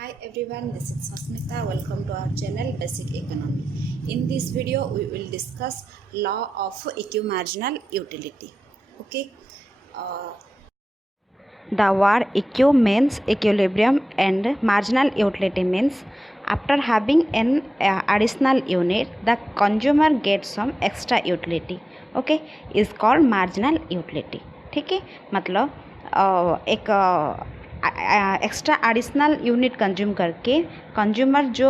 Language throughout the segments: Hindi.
Hi everyone, this is Sasmita. Welcome to our channel Basic Economy. In this video, we will discuss law of equimarginal utility. Okay. Uh, The word equ means equilibrium and marginal utility means after having an additional unit, the consumer gets some extra utility. Okay, is called marginal utility. ठीक है, मतलब एक एक्स्ट्रा एडिशनल यूनिट कंज्यूम करके कंज्यूमर जो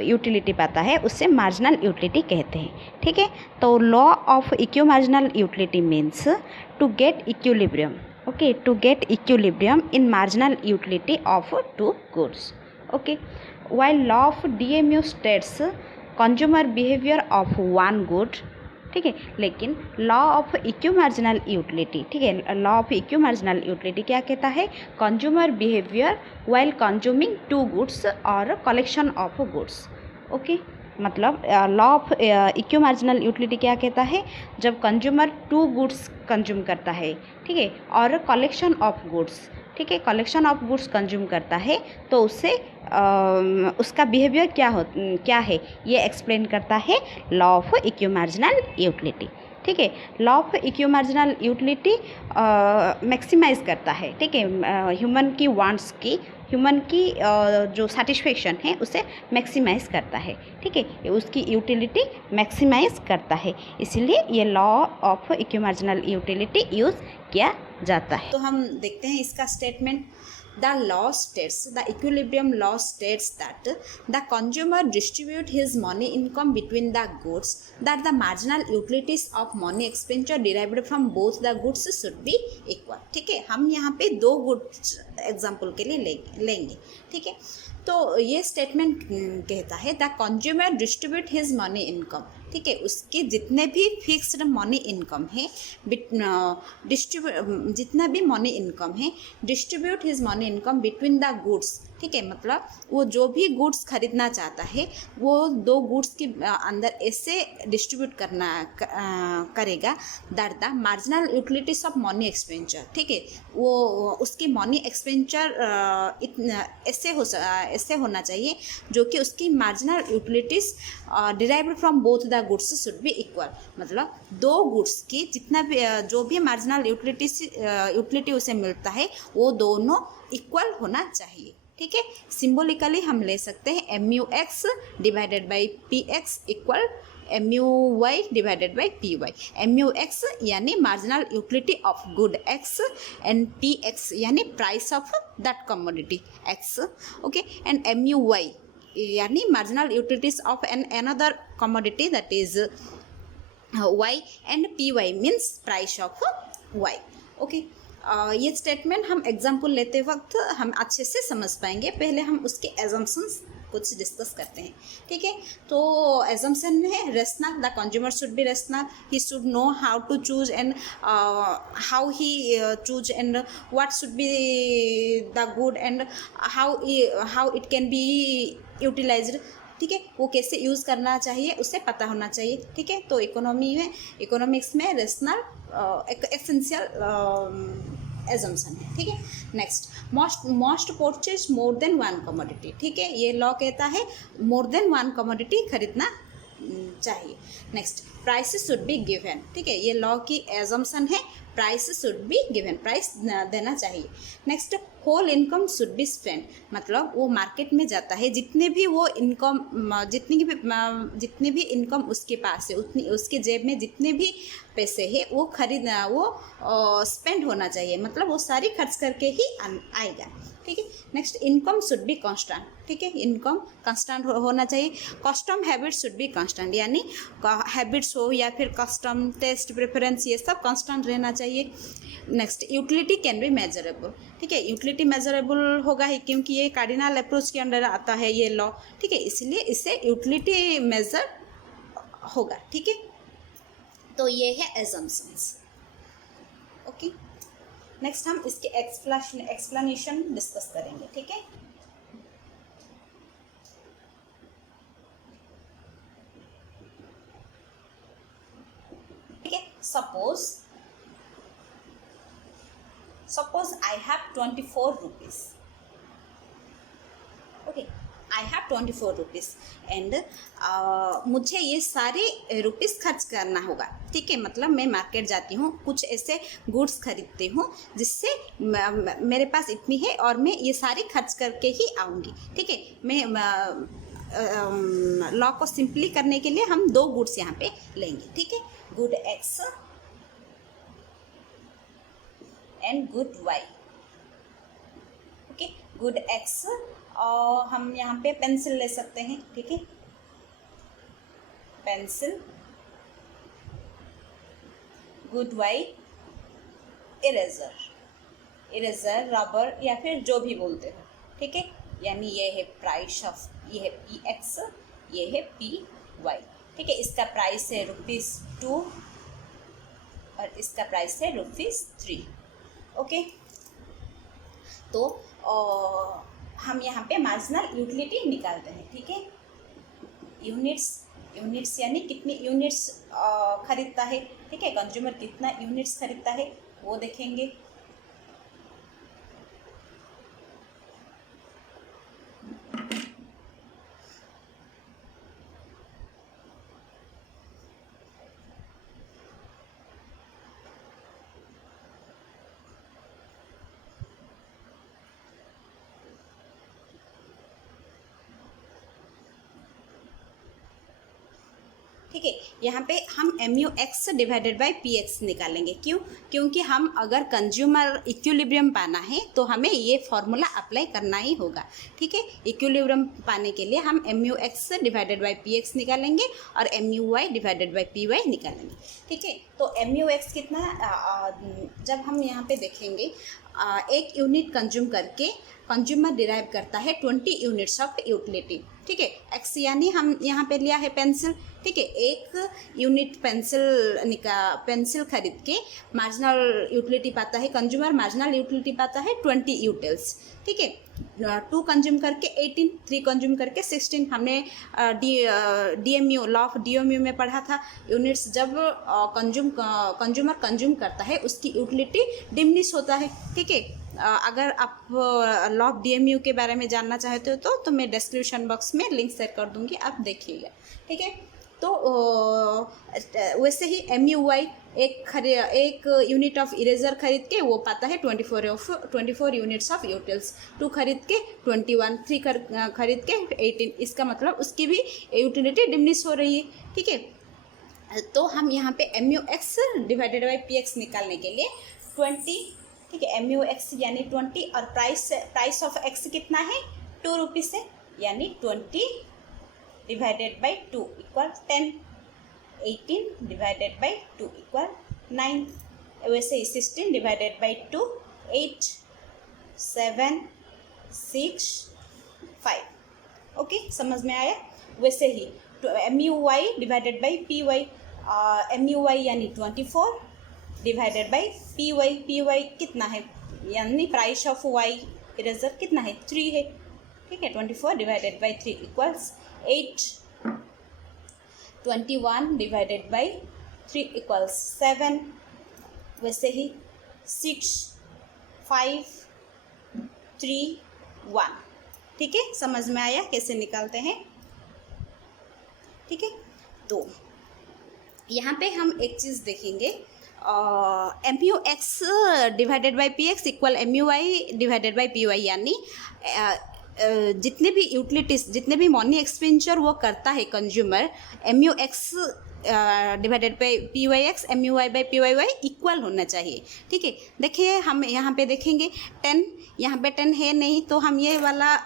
यूटिलिटी पाता है उससे मार्जिनल यूटिलिटी कहते हैं. ठीक है, तो law of equi marginal utility means to get equilibrium. Okay, to get equilibrium in marginal utility of two goods. Okay, while law of DMU states consumer behavior of one good. ठीक है, लेकिन law of equi marginal utility, ठीक है, law of equi marginal utility क्या कहता है? Consumer behaviour while consuming two goods और कलेक्शन ऑफ गुड्स. ओके, मतलब law of equi marginal utility क्या कहता है? जब कंज्यूमर टू गुड्स कंज्यूम करता है, ठीक है, और कलेक्शन ऑफ गुड्स, ठीक है, कलेक्शन ऑफ गुड्स कंज्यूम करता है तो उससे उसका बिहेवियर क्या है ये एक्सप्लेन करता है law of equi marginal utility. ठीक है, law of equi marginal utility maximise करता है, ठीक है, ह्यूमन की जो सेटिस्फेक्शन है उसे मैक्सिमाइज करता है. ठीक है, उसकी यूटिलिटी मैक्सिमाइज करता है, इसीलिए ये law of equi marginal utility use किया जाता है. तो हम देखते हैं इसका statement. The law states, the equilibrium law states that the consumer distribute his money income between the goods, that the marginal utilities of money expenditure derived from both the goods should be equal. ठीक है, हम यहाँ पे दो गुड्स एग्जाम्पल के लिए लेंगे. ठीक है, तो ये स्टेटमेंट कहता है the consumer distribute his money income. ठीक है, उसके जितने भी फिक्स्ड मनी इनकम है, जितना भी मनी इनकम है, distribute his money income between the goods. ठीक है, मतलब वो जो भी गुड्स खरीदना चाहता है वो दो गुड्स के अंदर ऐसे डिस्ट्रीब्यूट करेगा that the marginal utilities of money expenditure. ठीक है, वो उसकी मनी एक्सपेंडिचर ऐसे होना चाहिए जो कि उसकी marginal utilities derived from both the goods should be equal. मतलब दो गुड्स की जितना भी जो भी मार्जिनल यूटिलिटी उसे मिलता है वो दोनों इक्वल होना चाहिए. ठीक है, सिम्बोलिकली हम ले सकते हैं MUX divided by PX equal MUY divided by PY. MUX यानी marginal utility of good X and PX यानी price of that commodity X. Okay, and MUY यानी marginal utilities of another commodity that is Y and PY means price of Y. Okay, ये स्टेटमेंट हम एग्जाम्पल लेते वक्त हम अच्छे से समझ पाएंगे. पहले हम उसके एजम्पशंस कुछ डिस्कस करते हैं. ठीक है, तो एजम्पशन है rational. The consumer should be rational. He should know how to choose and how he choose and what should be the good and how it can be utilised. ठीक है, वो कैसे यूज़ करना चाहिए उसे पता होना चाहिए. ठीक है, तो इकोनॉमिक्स में रेशनल एक एसेंशियल एजम्पशन है. ठीक है, next most purchase more than one commodity. ठीक है, ये लॉ कहता है मोर देन वन कमोडिटी खरीदना चाहिए. Next prices should be given. ठीक है, ये लॉ की एजम्पशन है price should be given, price देना चाहिए. Next whole income should be spend. मतलब वो मार्केट में जाता है जितने भी इनकम उसके पास है उतनी उसके जेब में जितने भी पैसे है वो स्पेंड होना चाहिए. मतलब वो सारी खर्च करके ही आएगा. ठीक है, next income should be constant. ठीक है, इनकम कांस्टेंट होना चाहिए. Custom habit should be constant, यानी हैबिट्स हो या फिर कस्टम टेस्ट प्रेफरेंस ये सब कांस्टेंट रहना चाहिए. Next utility can be measurable. ठीक है, यूटिलिटी मेजरेबल होगा ही क्योंकि ये कार्डिनल अप्रोच के अंडर आता है ये लॉ. ठीक है, इसलिए इसे यूटिलिटी मेजर होगा. ठीक है, तो ये है एजम्पशंस. ओके, नेक्स्ट हम इसके एक्सप्लेनेशन डिस्कस करेंगे. ठीक है, ठीक है, suppose I have 24 rupees. I have 24 rupees and मुझे ये सारे रुपीज़ खर्च करना होगा, ठीक है। मतलब मैं मार्केट जाती हूँ, कुछ ऐसे गुड्स खरीदती हूँ जिससे मेरे पास इतनी है और मैं ये सारी खर्च करके ही आऊँगी, ठीक है। मैं लॉ को सिंपली करने के लिए हम दो गुड्स यहाँ पे लेंगे, ठीक है। Good X and good Y, okay. Good X और हम यहाँ पे पेंसिल ले सकते हैं, ठीक है, pencil. Good Y eraser, eraser, rubber या फिर जो भी बोलते हो, ठीक है। यानी ये है प्राइस ऑफ, ये है पी एक्स, ये है पी वाई, ठीक है। इसका प्राइस है ₹2 और इसका प्राइस है ₹3, ओके। तो हम यहाँ पे मार्जिनल यूटिलिटी निकालते हैं, ठीक है। यूनिट्स यानी कितनी यूनिट्स खरीदता है, ठीक है। कंज्यूमर कितना यूनिट्स खरीदता है वो देखेंगे। ठीक है, यहाँ पे हम MUX डिवाइडेड बाय PX निकालेंगे। क्यों? क्योंकि हम अगर कंज्यूमर इक्विलिब्रियम पाना है तो हमें ये फॉर्मूला अप्लाई करना ही होगा, ठीक है। इक्विलिब्रियम पाने के लिए हम MUX डिवाइडेड बाय PX निकालेंगे और MUY डिवाइडेड बाय PY निकालेंगे, ठीक है। तो MUX कितना, जब हम यहाँ पे देखेंगे एक यूनिट कंज्यूम करके कंज्यूमर डिराइव करता है 20 यूनिट्स ऑफ यूटिलिटी, ठीक है। एक्स यानी हम यहाँ पे लिया है पेंसिल, ठीक है। एक यूनिट पेंसिल खरीद के मार्जिनल यूटिलिटी पाता है कंज्यूमर, मार्जिनल यूटिलिटी पाता है 20 यूटिल्स, ठीक है। 2 कंज्यूम करके 18, 3 कंज्यूम करके 16। हमने DMU, लॉ ऑफ DMU में पढ़ा था, यूनिट्स जब कंज्यूमर कंज्यूम करता है उसकी यूटिलिटी डिमिनिश होता है, ठीक है। अगर आप लॉ ऑफ DMU के बारे में जानना चाहते हो तो मैं डिस्क्रिप्शन बॉक्स में लिंक शेयर कर दूंगी, आप देखिएगा, ठीक है। तो वैसे ही MUY एक यूनिट ऑफ इरेजर खरीद के वो पाता है 24 यूनिट्स ऑफ यूटिल्स, 2 खरीद के 21, 3 खरीद के 18। इसका मतलब उसकी भी यूटिलिटी डिमिनिश हो रही है, ठीक है। तो हम यहाँ पे MUX डिवाइडेड बाई PX निकालने के लिए 20, ठीक है, MUX यानी 20 और प्राइस ऑफ X कितना है 2 रुपीज़ है, यानी 20 divided by 2 equal 10, 18 divided by 2 equal 9, वैसे ही 16 डिवाइडेड बाई 2 8, 7, 6, 5, ओके, समझ में आया। वैसे ही MUY divided by PY, MUY यानी 24 डिवाइडेड बाई PY कितना है, यानी प्राइस ऑफ Y इरेजर कितना है 3 है, ठीक है। 24 divided by 3 equals 8, 21 divided by 3 equals 7, वैसे ही 6, 5, 3, 1, ठीक है। समझ में आया कैसे निकालते हैं, ठीक है। तो यहाँ पे हम एक चीज़ देखेंगे, MUX divided by PX equal MUY divided by PY, यानी जितने भी यूटिलिटीज़, जितने भी मनी एक्सपेंडिचर वो करता है consumer, MUX divided by PYX MUY by PYY equal होना चाहिए, ठीक है। देखिए हम यहाँ पे देखेंगे 10, यहाँ पे 10 है नहीं तो हम ये वाला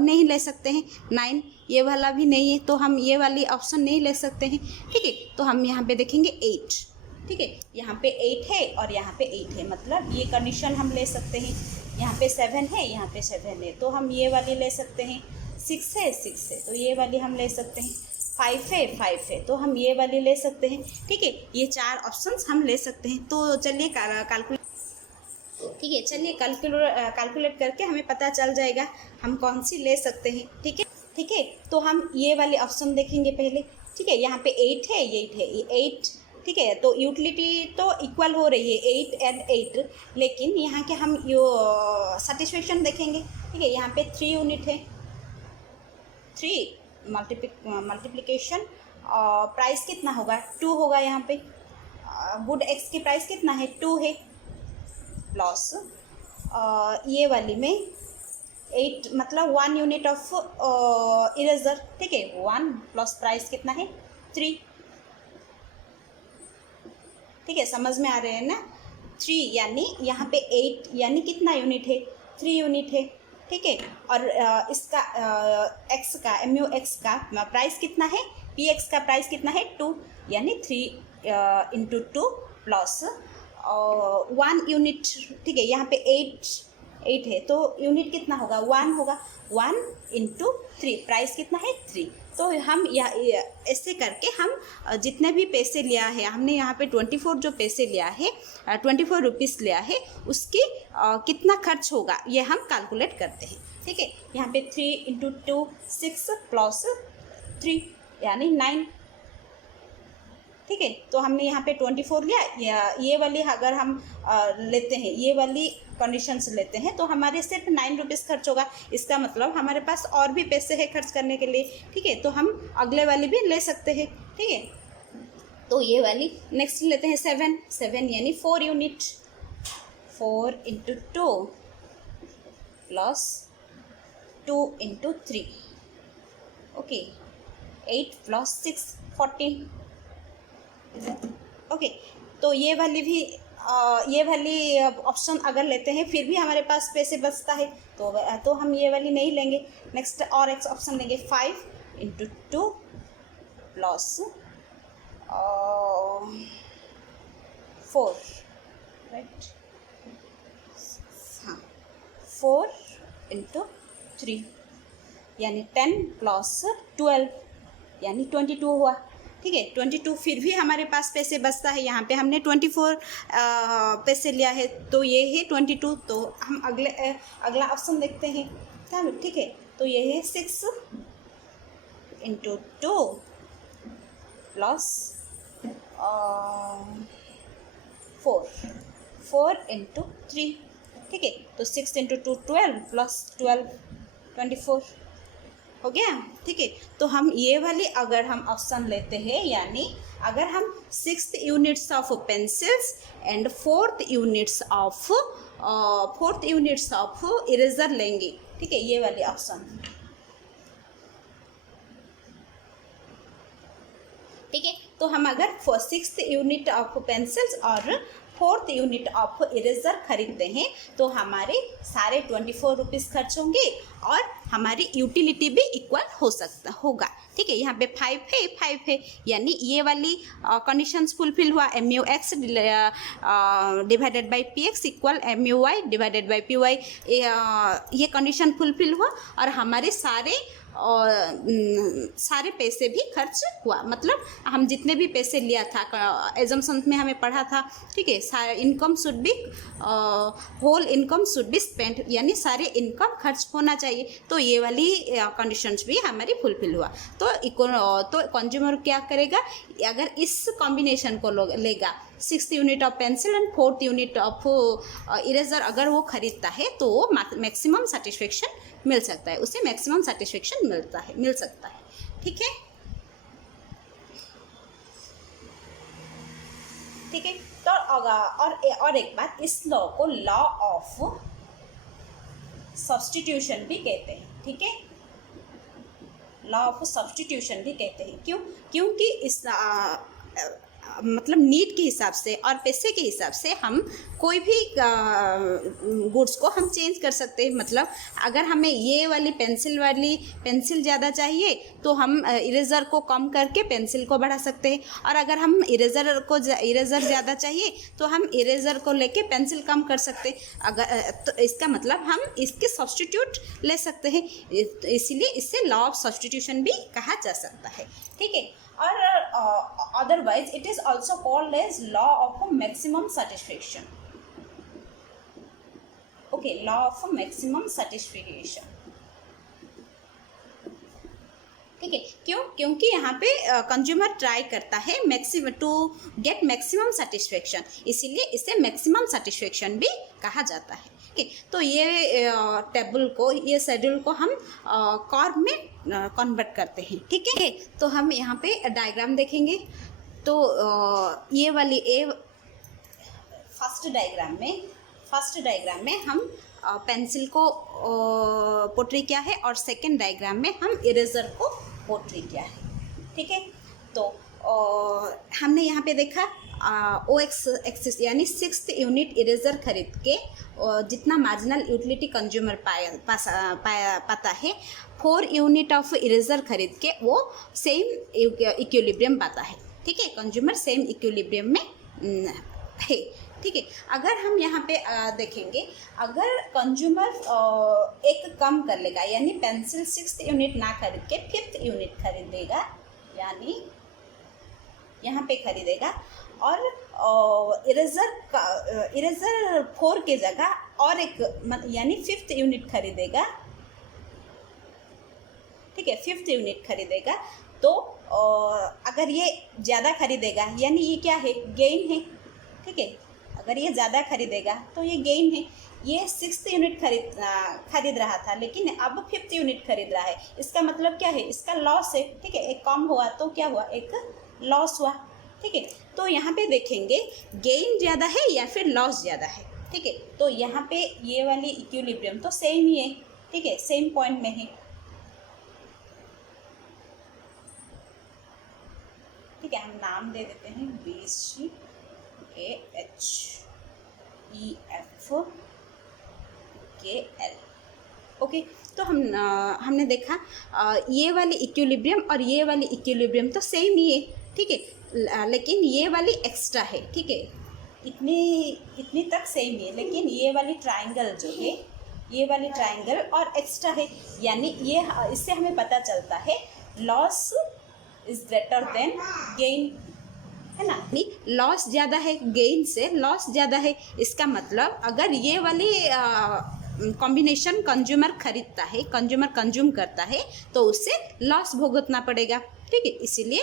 नहीं ले सकते हैं, 9 ये वाला भी नहीं है तो हम ये वाली ऑप्शन नहीं ले सकते हैं, ठीक है। तो हम यहाँ पे देखेंगे 8, ठीक है। यहाँ पे 8 है और यहाँ पे 8 है, मतलब ये कंडीशन हम ले सकते हैं। यहाँ पे 7 है, यहाँ पे 7 है तो हम ये वाली ले सकते हैं। 6 है, 6 है तो ये वाली हम ले सकते हैं। 5 है, 5 है तो हम ये वाली ले सकते हैं, ठीक है। ये 4 ऑप्शंस हम ले सकते हैं। तो चलिए कैलकुलेट, ठीक है, चलिए कैलकुलेट करके हमें पता चल जाएगा हम कौन सी ले सकते हैं, ठीक है, ठीक है। तो हम ये वाले ऑप्शन देखेंगे पहले, ठीक है। यहाँ पे 8 है, ये 8, ठीक है। तो यूटिलिटी तो इक्वल हो रही है 8 एंड 8, लेकिन यहाँ के हम यो सेटिस्फेक्शन देखेंगे, ठीक है। यहाँ पे 3 यूनिट है, 3 मल्टीप्लिकेशन प्राइस कितना होगा 2 होगा यहाँ पे। गुड एक्स की प्राइस कितना है 2 है, प्लस ये वाली में 8 मतलब 1 यूनिट ऑफ इरेजर, ठीक है। 1 प्लस प्राइस कितना है 3, ठीक है, समझ में आ रहे हैं ना। 3 यानी यहाँ पे 8 यानी कितना यूनिट है 3 यूनिट है, ठीक है। और इसका एक्स का MUX का प्राइस कितना है, PX का प्राइस कितना है 2 यानी 3 इंटू 2 प्लस 1 यूनिट, ठीक है। यहाँ पे 8 है तो यूनिट कितना होगा 1 होगा, 1 इंटू 3 प्राइस कितना है 3। तो हम ऐसे करके हम जितने भी पैसे लिया है हमने यहाँ पे 24 जो पैसे लिया है 24 रुपीज़ लिया है उसकी कितना खर्च होगा ये हम कैलकुलेट करते हैं, ठीक है। यहाँ पे 3 इंटू 2 6 प्लस 3 यानी 9, ठीक है। तो हमने यहाँ पे 24 लिया, ये वाली अगर हम लेते हैं ये वाली कंडीशंस लेते हैं तो हमारे सिर्फ 9 रुपीज़ खर्च होगा। इसका मतलब हमारे पास और भी पैसे हैं खर्च करने के लिए, ठीक है। तो हम अगले वाली भी ले सकते हैं, ठीक है। तो ये वाली नेक्स्ट लेते हैं 7 यानी 4 unit, 4 into 2 plus 2 into 3, okay. 8 plus 6 14, okay. तो ये वाली ऑप्शन अगर लेते हैं फिर भी हमारे पास पैसे बचता है तो हम ये वाली नहीं लेंगे। नेक्स्ट और एक ऑप्शन लेंगे 5 इंटू 2 प्लस 4, राइट, हाँ 4 इंटू 3 यानी 10 प्लस 12 यानी 22 हुआ, ठीक है। 22 फिर भी हमारे पास पैसे बचता है। यहाँ पे हमने 24 पैसे लिया है तो ये है 22। तो हम अगला ऑप्शन देखते हैं, ठीक है। तो ये है 6 इंटू 2 प्लस 4 इंटू 3, ठीक है। तो 6 इंटू 2 12 प्लस 12 24 हो गया, ठीक है। तो हम ये वाली अगर हम ऑप्शन लेते हैं यानी अगर हम 6th units of pencils and 4th units of eraser लेंगे, ठीक है, ये वाली ऑप्शन, ठीक है। तो हम अगर 6th यूनिट ऑफ पेंसिल्स और 4th यूनिट ऑफ इरेजर खरीदते हैं तो हमारे सारे 24 रुपीज़ खर्च होंगे और हमारी यूटिलिटी भी इक्वल होगा, ठीक है। यहाँ पे 5 है यानी ये वाली कंडीशंस फुलफिल हुआ। MUX divided by PX equal MUY divided by PY, ये कंडीशन फुलफिल हुआ और हमारे सारे पैसे भी खर्च हुआ। मतलब हम जितने भी पैसे लिया था एजम्पशन में हमें पढ़ा था, ठीक है, income should be whole income should be spent यानी सारे इनकम खर्च होना चाहिए। तो ये वाली कंडीशंस भी हमारी फुलफिल हुआ। तो कंज्यूमर क्या करेगा अगर इस कॉम्बिनेशन को लेगा 6th unit of pencil and 4th unit of eraser अगर वो खरीदता है तो वो मैक्सिमम सेटिस्फेक्शन मिल सकता है, उसे मैक्सिमम सेटिस्फेक्शन मिल सकता है, ठीक है, ठीक है। तो और एक बात, इस लॉ को लॉ ऑफ सब्स्टिट्यूशन भी कहते हैं, ठीक है, लॉ ऑफ सब्स्टिट्यूशन भी कहते हैं। क्योंकि इस मतलब नीड के हिसाब से और पैसे के हिसाब से हम कोई भी गुड्स को हम चेंज कर सकते हैं। मतलब अगर हमें ये वाली पेंसिल ज़्यादा चाहिए तो हम इरेज़र को कम करके पेंसिल को बढ़ा सकते हैं, और अगर हम इरेज़र ज़्यादा चाहिए तो हम इरेज़र को लेके पेंसिल कम कर सकते हैं। अगर तो इसका मतलब हम इसके सब्स्टिट्यूट ले सकते हैं, इसीलिए इसे लॉ ऑफ सब्स्टिट्यूशन भी कहा जा सकता है, ठीक है। और otherwise it is also called as law of maximum satisfaction, okay, law of maximum satisfaction, ठीक है। क्यों? क्योंकि यहाँ पे कंज्यूमर ट्राई करता है maximum to get maximum satisfaction, इसीलिए इसे मैक्सिमम सेटिस्फेक्शन भी कहा जाता है। ठीक है, तो ये टेबल को, ये शेड्यूल को हम कॉर्ब में कन्वर्ट करते हैं। ठीक है, तो हम यहाँ पे डायग्राम देखेंगे। तो ये वाली फर्स्ट डायग्राम में हम पेंसिल को पोर्ट्रे किया है और सेकंड डायग्राम में हम इरेजर को पोर्ट्रे किया है। ठीक है, तो हमने यहाँ पे देखा OX एक्सिस यानी 6th यूनिट इरेजर खरीद के जितना मार्जिनल यूटिलिटी कंज्यूमर पाता है, 4 यूनिट ऑफ इरेजर खरीद के वो सेम इक्विलिब्रियम पाता है। ठीक है, कंज्यूमर सेम इक्विलिब्रियम में है। ठीक है, अगर हम यहाँ पे देखेंगे, अगर कंज्यूमर एक कम कर लेगा, यानी पेंसिल 6th यूनिट ना खरीद के 5th यूनिट खरीदेगा, यानी यहाँ पे खरीदेगा, और इरेजर 4 के जगह और एक यानी 5th यूनिट खरीदेगा। ठीक है, 5th यूनिट खरीदेगा, तो अगर ये ज़्यादा खरीदेगा यानी ये क्या है, गेन है। ठीक है, अगर ये ज़्यादा खरीदेगा तो ये गेन है। ये 6th यूनिट खरीद रहा था, लेकिन अब 5th यूनिट खरीद रहा है, इसका मतलब क्या है, इसका लॉस है। ठीक है, एक कम हुआ तो क्या हुआ, एक लॉस हुआ। ठीक है, तो यहाँ पे देखेंगे गेन ज़्यादा है या फिर लॉस ज़्यादा है। ठीक है, तो यहाँ पे ये वाली इक्विलिब्रियम तो सेम ही है। ठीक है, सेम पॉइंट में है। ठीक है, हम नाम दे देते हैं BC AHEFKL। ओके, तो हमने देखा ये वाली इक्विलिब्रियम और ये वाली इक्विलिब्रियम तो सेम ही है। ठीक है, लेकिन ये वाली एक्स्ट्रा है। ठीक है, इतनी तक सेम है, लेकिन ये वाली ट्रायंगल जो है, ये वाली ट्रायंगल और एक्स्ट्रा है, यानी ये इससे हमें पता चलता है loss is greater than gain, है ना। लॉस ज़्यादा है, गेन से लॉस ज़्यादा है। इसका मतलब अगर ये वाली कॉम्बिनेशन कंज्यूमर खरीदता है, कंज्यूमर कंज्यूम करता है, तो उससे लॉस भुगतना पड़ेगा। ठीक है, इसीलिए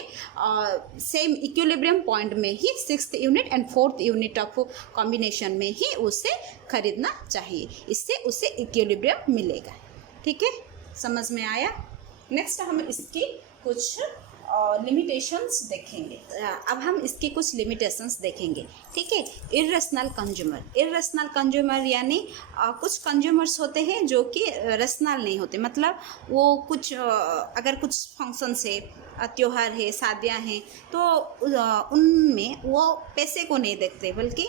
सेम इक्विलिब्रियम पॉइंट में ही 6th unit and 4th unit of combination में ही उसे खरीदना चाहिए, इससे उसे इक्विलिब्रियम मिलेगा। ठीक है, समझ में आया। नेक्स्ट हम इसकी कुछ लिमिटेशंस देखेंगे। अब हम इसके कुछ लिमिटेशंस देखेंगे। ठीक है, इर्रेशनल कंज्यूमर यानी कुछ कंज्यूमर्स होते हैं जो कि रेशनल नहीं होते, मतलब वो कुछ अगर कुछ फंक्शंस है, त्योहार है, शादियां हैं, तो उनमें वो पैसे को नहीं देखते, बल्कि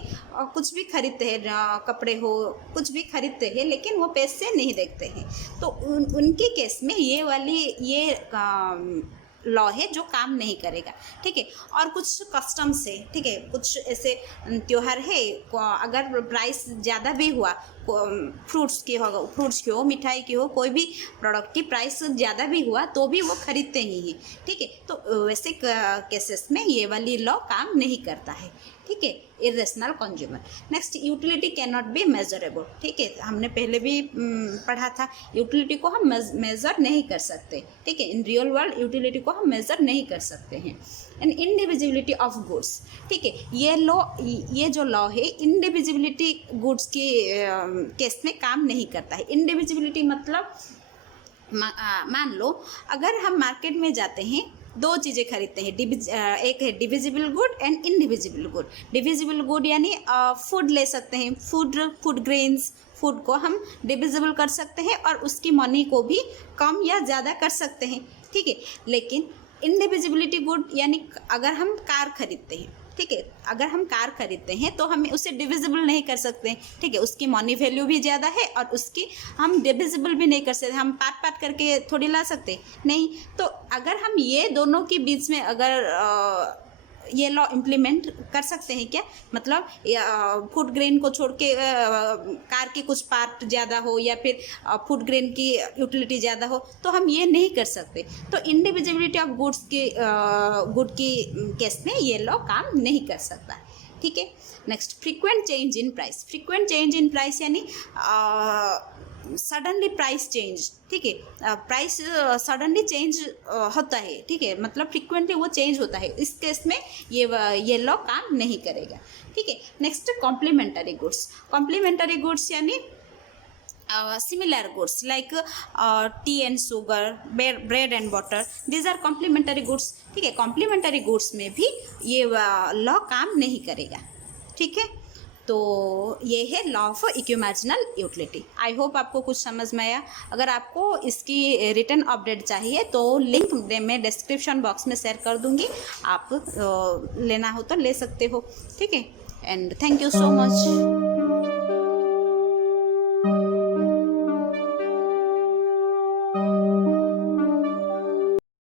कुछ भी खरीदते हैं, कपड़े हो, कुछ भी खरीदते हैं, लेकिन वो पैसे नहीं देखते हैं। तो उनके केस में ये लॉ है जो काम नहीं करेगा। ठीक है, और कुछ कस्टम्स है। ठीक है, कुछ ऐसे त्योहार है, अगर प्राइस ज़्यादा भी हुआ, फ्रूट्स की हो, मिठाई की हो, कोई भी प्रोडक्ट की प्राइस ज़्यादा भी हुआ तो भी वो खरीदते ही हैं। ठीक है, तो वैसे केसेस में ये वाली लॉ काम नहीं करता है। ठीक है, irrational consumer. Next, utility can not be measurable. ठीक है, हमने पहले भी पढ़ा था, यूटिलिटी को हम मेज़र नहीं कर सकते। ठीक है, इन रियल वर्ल्ड यूटिलिटी को हम मेज़र नहीं कर सकते हैं। And indivisibility of goods. ठीक है, ये जो लॉ है इंडिविजिबिलिटी गुड्स की केस में काम नहीं करता है। इंडिविजिबिलिटी मतलब मान लो अगर हम मार्केट में जाते हैं, दो चीज़ें खरीदते हैं, एक है divisible good and indivisible good. Divisible good यानी फूड ले सकते हैं, फूड ग्रेन्स, फूड को हम डिविजिबल कर सकते हैं और उसकी मनी को भी कम या ज़्यादा कर सकते हैं। ठीक है, लेकिन इनडिविजिबिलिटी गुड यानी अगर हम कार खरीदते हैं, ठीक है, अगर हम कार खरीदते हैं तो हम उसे डिविजिबल नहीं कर सकते। ठीक है, उसकी मनी वैल्यू भी ज़्यादा है और उसकी हम डिविजिबल भी नहीं कर सकते, हम पार्ट करके थोड़ी ला सकते नहीं। तो अगर हम ये दोनों के बीच में अगर ये लॉ इम्प्लीमेंट कर सकते हैं क्या, मतलब फूड ग्रेन को छोड़ के कार के कुछ पार्ट ज़्यादा हो या फिर फूड ग्रेन की यूटिलिटी ज़्यादा हो, तो हम ये नहीं कर सकते। तो इंडिविजिबिलिटी ऑफ गुड की केस में ये लॉ काम नहीं कर सकता। ठीक है, next, frequent change in price. Frequent change in price यानी सडनली प्राइस चेंज, ठीक है, प्राइस सडनली चेंज होता है, ठीक है, मतलब फ्रिक्वेंटली वो चेंज होता है, इस केस में ये लॉ काम नहीं करेगा, ठीक है। Next complementary goods. Complementary goods यानी similar goods like tea and sugar, bread and butter, these are complementary goods, ठीक है। complementary goods में भी ये लॉ काम नहीं करेगा, ठीक है। तो ये है law of equimarginal utility. I hope आपको कुछ समझ में आया। अगर आपको इसकी रिटर्न अपडेट चाहिए तो लिंक मैं डिस्क्रिप्शन बॉक्स में शेयर कर दूंगी, आप लेना हो तो ले सकते हो, ठीक है। And thank you so much.